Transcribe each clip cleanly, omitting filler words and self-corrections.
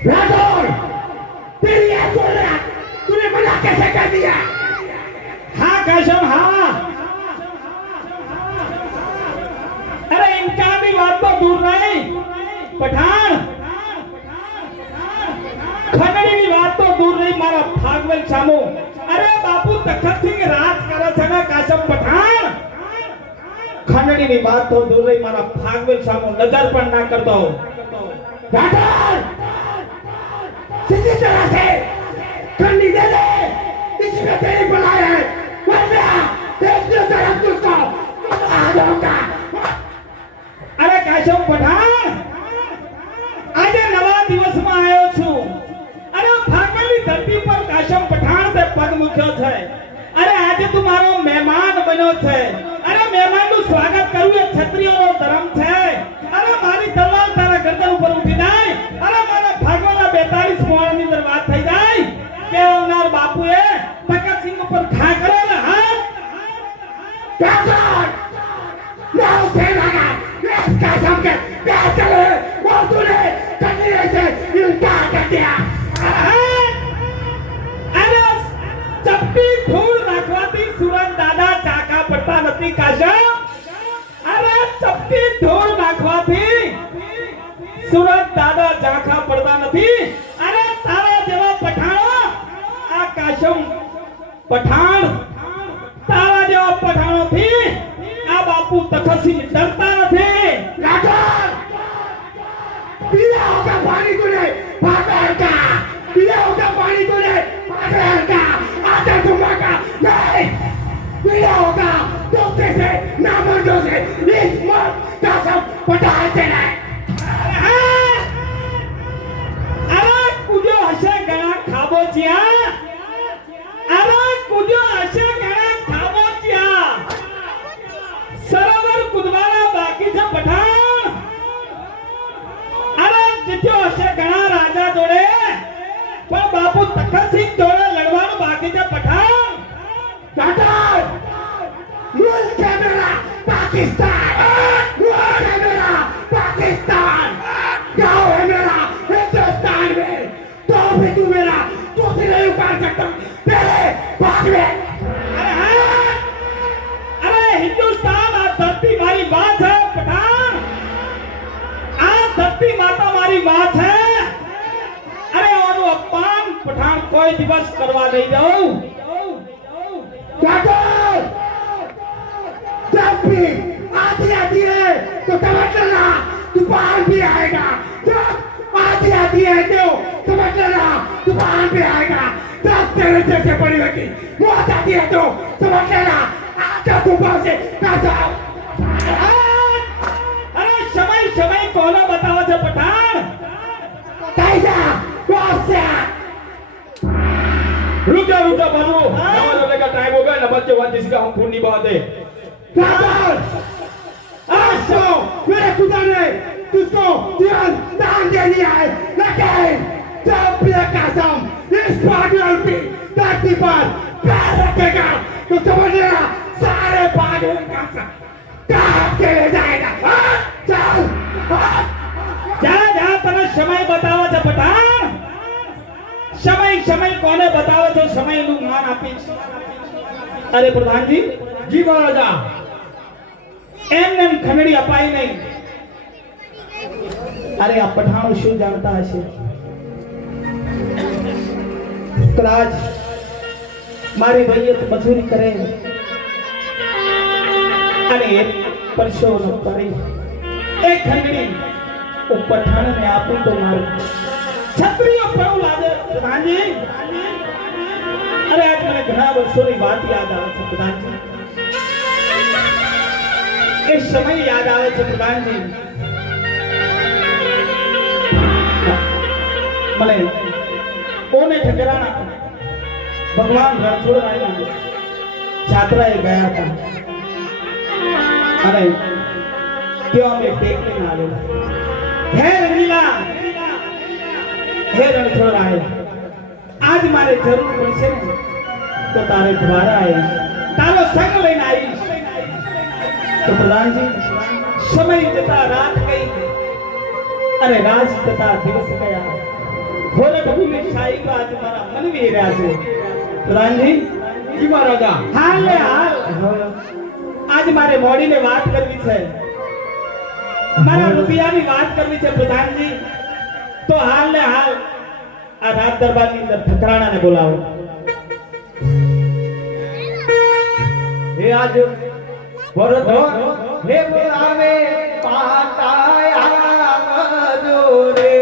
राठौर, तेरी ये बोल तूने मना कैसे कर दिया? हाँ काशम हाँ। अरे इनका भी बात तो दूर नहीं पठान, खंडनी की बात तो दूर नहीं मारा भागवल सामू। अरे बापू तखत सिंह राज करे છે ને કાશમ પઠાણ, ખંડની ની વાત તો દૂર રહી મારા ભાગવલ સામુ નજર પણ ના કરતો। राठौर, सीधी तरह से खंडी दे दे, इसमें तेरी भलाई है, वरना देखने तरफ तुझको आ जाऊंगा। अरे કાશમ પઠાણ, આજે નવા દિવસમાં આવ્યો છું। અરે ભાગવલની ધરતી પર કાશમ પઠાણ તે પગ મૂક્યો છે। અરે આજે તું મારો મહેમાન બન્યો છે। અરે મહેમાનનું સ્વાગત કરવું એ ક્ષત્રિયોનો ધર્મ છે। અરે મારી તલવાર તારા ગરદન ઉપર ઉઠી જાય। અરે મારા ભાગવલના 42 મોણની અંદર વાત થઈ જાય કે આવનાર બાપુએ તખત સિંહ ઉપર ઘા કર્યો ને હા। राठौर, मैं उसे लगा, इस कसम के क्या चले, वो तूने खंडी से इनकार कर दिया। अरे चप्पी धूळ नाखवाती સુરત દાદા ચાકા પડતા નથી કાશમ। અરે ચપ્પી ધૂળ નાખવાથી સુરત દાદા ચાકા પડતા નથી। અરે તારા જેવા પઠાણો આ કાશમ પઠાણ, તારા જેવા પઠાણોથી આ બાપુ તખતસિંહ ડરતા નથી। राठौर, पिया होगा पानी तूने भागवल का, पिया होगा पानी तूने भागवल का, आता तुम्हारा नहीं पिया होगा दोस्ते से नामर्दों से इस मौत का सब पठान तेरा है। अरे कुजो हशे गणा खाबोचिया, अरे कुजो हशे गणा खाबोचिया, सरोवर કુદવાના બાકી છે પઠાણ। અરે જીત્યો હશે ઘણા રાજા જોડે, પણ બાપુ તખતસિંહ જોડે લડવાનું બાકી છે પઠાણ। राठौर, मुल्क है मेरा पाकिस्तान, मुल्क है मेरा पाकिस्तान, गाँव है मेरा हिंदुस्तान में, तो भी तू मेरा तुझे नहीं उतार सकता मेरे भाग में। अरे हाँ, अरे हिंदुस्तान आ धरती मारी बात है पठान, आ धरती माता मारी बात है। अरे ओनु अपमान पठान कोई दिवस करवा नहीं दऊं। राठौर, जब भी आधी आती है तो समझ लेना तूफान भी आएगा, जब आधी आती है तो समझ लेना तूफान भी आएगा, जब तेरे जैसे परिवार की मौत आती है तो समझ लेना आजा तूफान से कैसा। अरे समय समय कोने बताओ छे पठान? कैसा कैसा रुक जा बाबू, नमाज होने का टाइम हो गया ना, बच्चे वाद जिसका हम खून नहीं बहाते। राठौर, आज तो मेरे खुदा ने तुझको जीवन दान दे दिया है, लेकिन जब भी ये कसम इस पागल की धरती पर पैर रखेगा तो समझ लेना सारे पागल का काट के ले जाएगा। हाँ? चल हाँ? जा जा तने समय बतावा छे पठान, समय समय कोने बतावे छो, समय નું માન આપીશ। અરે પ્રધાનજી જી મહારાજા, એમને ખંડણી અપાઈ નહીં। અરે આ પઠાણો શું જાણતા હશે? કદાચ મારી રૈયત મજૂરી કરે અને પરસો ન કરે, એ ખંડણી ઓ પઠાણને આપી તો મારું ક્ષત્રિય પ્રભુ લાગે પ્રધાનજી। અરે આજ મને ઘણા વર્ષોની વાત યાદ આવે છે પ્રધાનજી, એ સમય યાદ આવે છે પ્રધાનજી। મને ઓને ઠકરાણા ભગવાન રણછોડરાયના જાત્રાએ ગયા હતા અને ત્યાં અમે ટેકરીને આવેલા। હે રંગીલા, હે રણછોડરાય, आज मारे जरूर पड़શે ને તો તારે દ્વારા આવીશ, તારો સંગ લઈને આવીશ। તો પ્રધાનજી સમય જતા રાત ગઈ અને રાત જતા દિવસ ગયા, ખોરટ ભૂમિ શાહી તો આજ મારા મનવી રહ્યા છે પ્રધાનજી જી મહારાજા હાલ ને હાલ આજ મારે મોડીને વાત કરવી છે મારા રૂપિયાની વાત કરવી છે પ્રધાનજી તો હાલ ને હાલ આ રાજ દરબારની અંદર ઠકરાણાને બોલાવો હે આજ વરદો હે બોલાવે પાટાયા મજોરે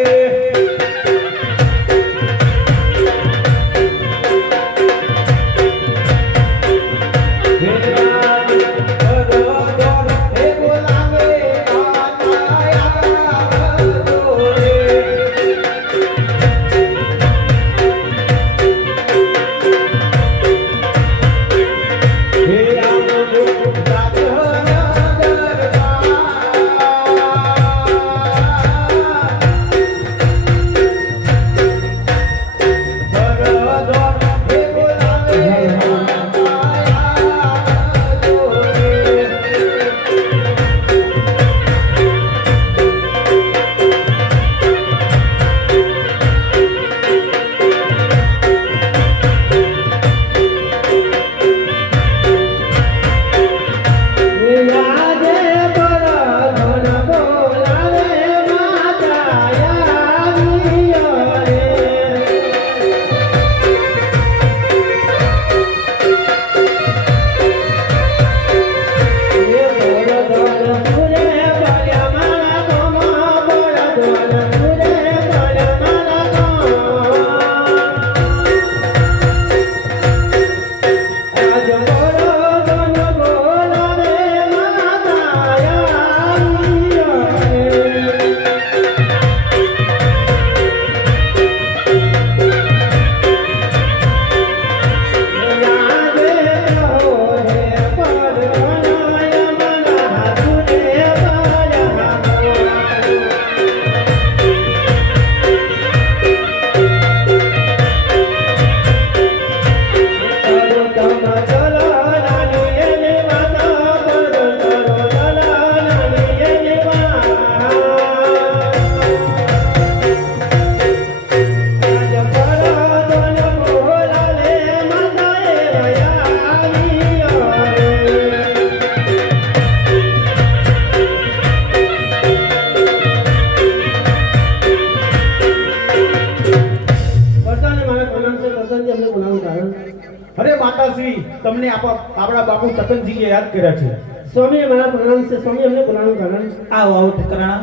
અરે માતાશ્રી તમને આપણા બાપુ તપનજીએ યાદ કર્યા છે. સ્વામી મારા પ્રણામ છે. સ્વામી અમને બોલાવવાનું કારણ આવો આવો ઠકરાણા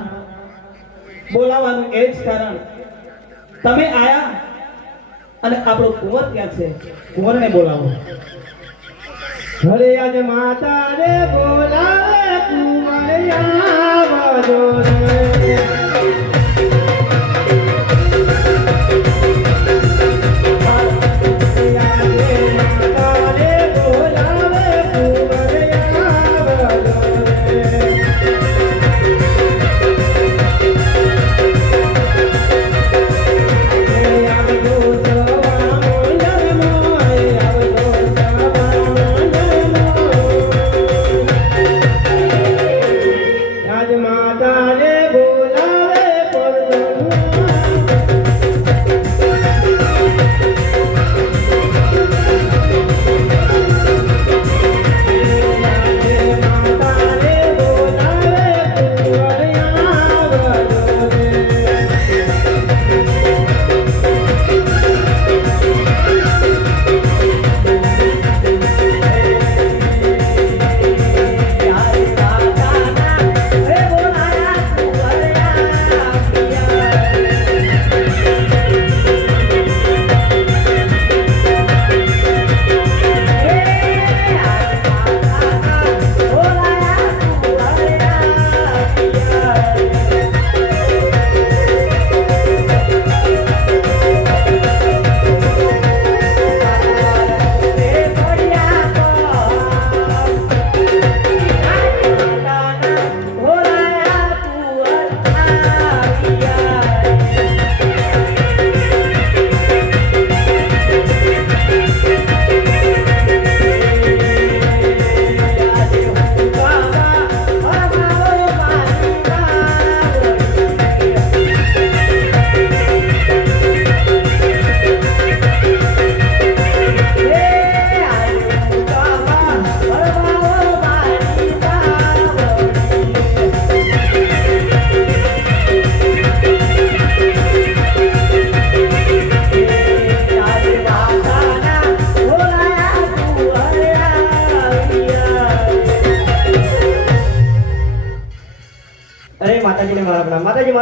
બોલાવાનું એ જ કારણ તમે આયા અને આપણો કુંવર ક્યાં છે કુંવરને બોલાવો ઘરે આજ માતા રે બોલાવે કુંવર આવજો રે માતા રે બોલાવે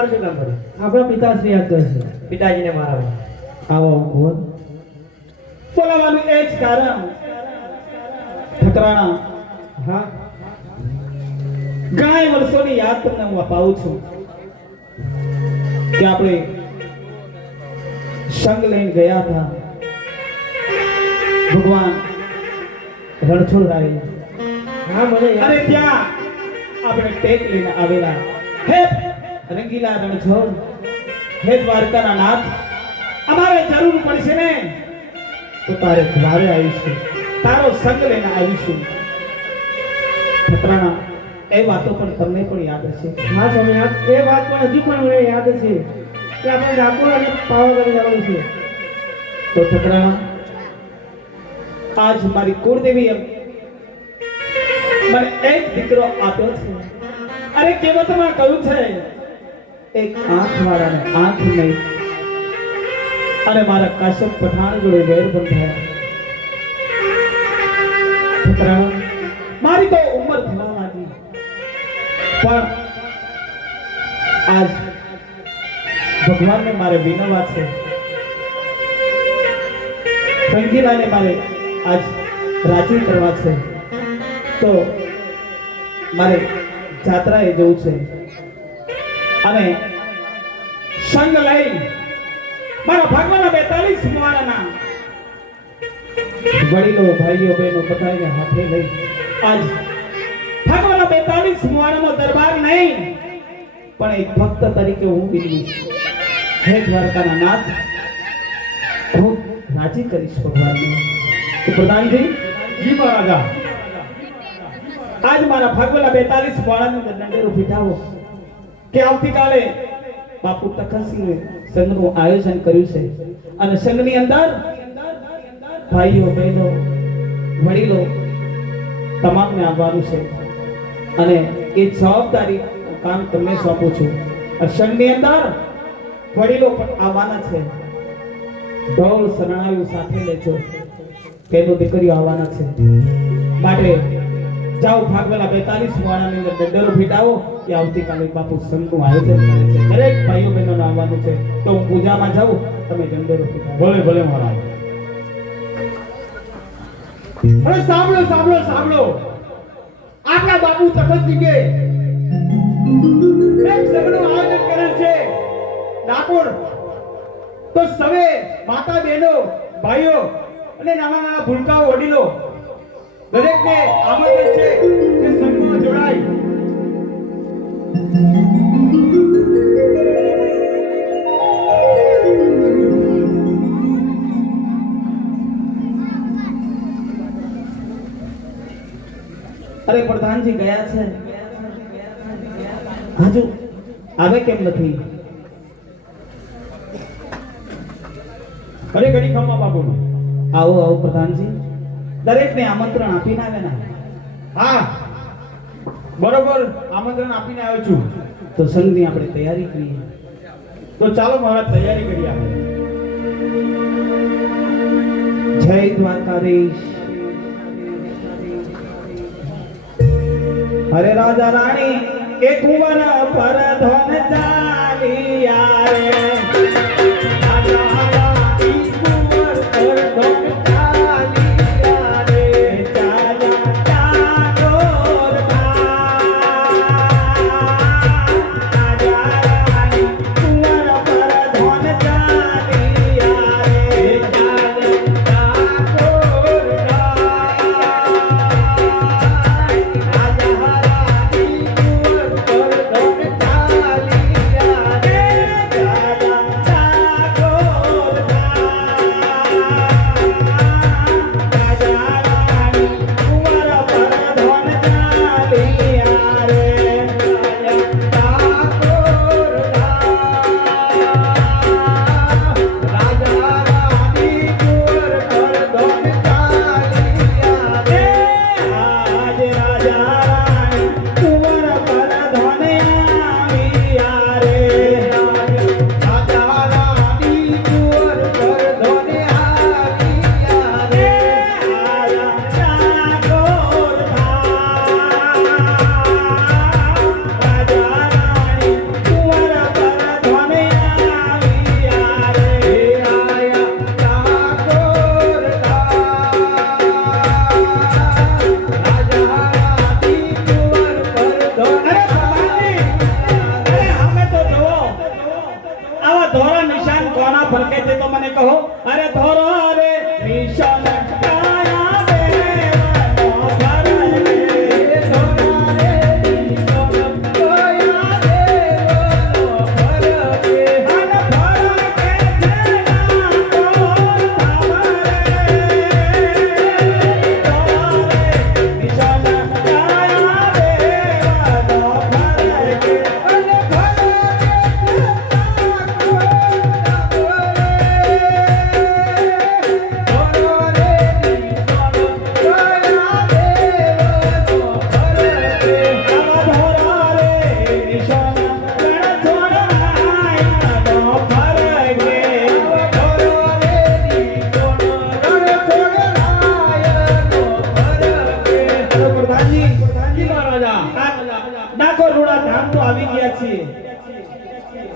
તમારે શું કામ પડે? આપણા પિતાશ્રી યાદ કરે છે. પિતાજીને મારા આવો બોલ. બોલાવાનું એ જ કારણ ઠકરાણા હા ઘણા વર્ષોની યાદ તમને હું અપાવું છું કે આપણે સંગ લઈને ગયા હતા ભગવાન રણછોડરાય. હા મને અને ત્યાં આપણે ટેક લઈને આવેલા. હે રંગીલા રણછોડ, હે દ્વારકાના નાથ, અમારે જરૂર પડશે ને તો તારે દ્વારે આવીશું, તારો સંગ લઈને આવીશું. ઠકરાણા એ વાતો પણ તમને પણ યાદ હશે. હા સ્વામી એ વાત પણ હજુ પણ મને યાદ છે કે આપણે ડાકોર અને પાવાગઢ જવાનું છે. તો ઠકરાણા આજ મારી કુળદેવીએ મને એક દીકરો આપ્યો છે. અરે કહેવતમાં કહ્યું છે એક આંખ વાળાને આંખ નહીં. અને મારા કાશ્યપ પઠાણ જોડે વેર બંધાયા. ઠકરાણા મારી તો ઉંમર થવા લાગી પણ આજ ભગવાનને મારે વિનવવા છે. રંગીલાને મારે આજ રાજી કરવા છે તો મારે જાત્રાએ જવું છે અને સંગ લઈ મારા ભાગવાના 42 મુવાડાના વડીલો ભાઈઓ બહેનો બધાને હાથે લઈ આજ ભાગવાના 42 મુવાડાનો દરબાર નહીં પણ એક ભક્ત તરીકે હું બિનવીશ. હે દ્વારકાના નાથ, હું રાજી કરીશ ભગવાનને. તો પ્રધાનજી જી મહારાજા. આજ મારા ભાગવાના 42 મુવાડાનો દંડેરો પીઠાવો કે આવતીકાલે બાપુ તખતસિંહે સંઘનું આયોજન કર્યું છે અને સંઘની અંદર ભાઈઓ બહેનો વડીલો તમામને આવવાનું છે અને એ જવાબદારી કામ તમને સોંપું છું. સંઘની અંદર વડીલો પણ આવવાના છે. ઢોલ સનાયું સાથે લેજો, પેલો દીકરીઓ આવવાના છે. માટે જાઓ ભાગવેલા 42 વાળાની અંદર દંડેરો ફીટાવો કે આવતીકાલે બાપુ સંઘનું આયોજન કરે છે. દરેક ભાઈઓ બહેનોને આવવાનું છે તો હું પૂજામાં જાઉં, તમે દંડેરો ફીટાવો. ભલે ભલે મહારાજ. અરે સાંભળો સાંભળો સાંભળો, આપણા બાપુ તખતસિંહે એક સંઘનું આયોજન કરેલ છે ડાકોર. તો સવે માતા બહેનો ભાઈઓ અને નાના નાના ભૂલકાઓ વડીલો દરેકને આમંત્રણ છે કે સંઘમાં જોડાય. અરે પ્રધાનજી ગયા છે, હજુ આવે કેમ નથી? અરે ઘડી ખમા બાપુનું. આવો આવો પ્રધાનજી, દરેકને આમંત્રણ આપીને આવ્યા ને. હા બરોબર, આમંત્રણ આપીને આવ્યો છું. તો સંઘની આપણે તૈયારી કરીએ. તો ચાલો મહારાજ તૈયારી કરીએ આપણે. જય દ્વારકાધીશ. હરે રાજા રાણી એક કુંવર પર ધન ચાલિયા રે. રાજા રાણી કુંવર પર ધન ચાલિયા રે. ચાલ્યા ચાકોર રાજા રાણી કુંવર પર ધન ચાલિયા રે. ચાલ્યા ચાકોર રાજા ધોરા નિશાન કોના ફરકે છે તો મને કહો. અરે ધોરા રે નિશાન કાયા દેવાનો ફરકે. ધોરા રે નિશાન કાયા દેવાનો ફરકે. અને ફરકે છે ના કોઈ તમારે. ધોરા રે નિશાન કાયા દેવાનો ફરકે. અને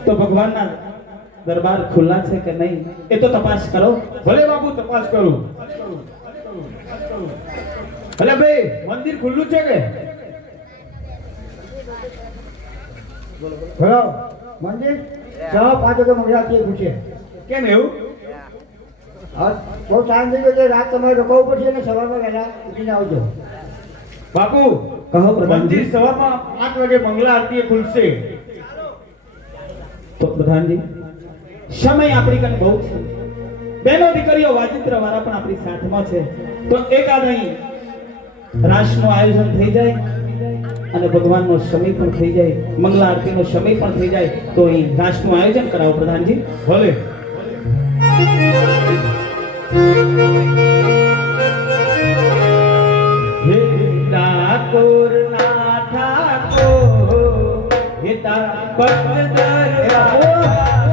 તો ભગવાનના દરબાર ખુલ્લા છે કે નહીં એ તો તપાસ કરો. ભલે બાપુ તપાસ કરું. અલે ભાઈ મંદિર ખુલ્લું છે કે? બોલો મંદિર જવા 5 વાગે મંગળાથી પૂછે. કેમ એવું? હા બહુ ટાઈમ થઈ ગયો છે. રાત તમારે રોકાવું પડશે અને સવારમાં વહેલા ઉઠીને આવજો. બાપુ કહો પ્રધાનજી. મંદિર સવારમાં 5 વાગે મંગલા આરતી ખુલશે. તો પ્રધાનજી સમય આપણી કન બહુ છે. બેનો દીકરીઓ વાજિંત્ર વાળા પણ આપણી સાથમાં છે. તો એકાદ અહીં રાસનું આયોજન થઈ જાય અને ભગવાનનો સમય પણ થઈ જાય, મંગલા આરતીનો સમય પણ થઈ જાય તો અહીં રાસનું આયોજન કરાવો પ્રધાનજી. ભલે. હે ઠાકોર ના ઠાકોર હે તારા ભક્ત દરબાર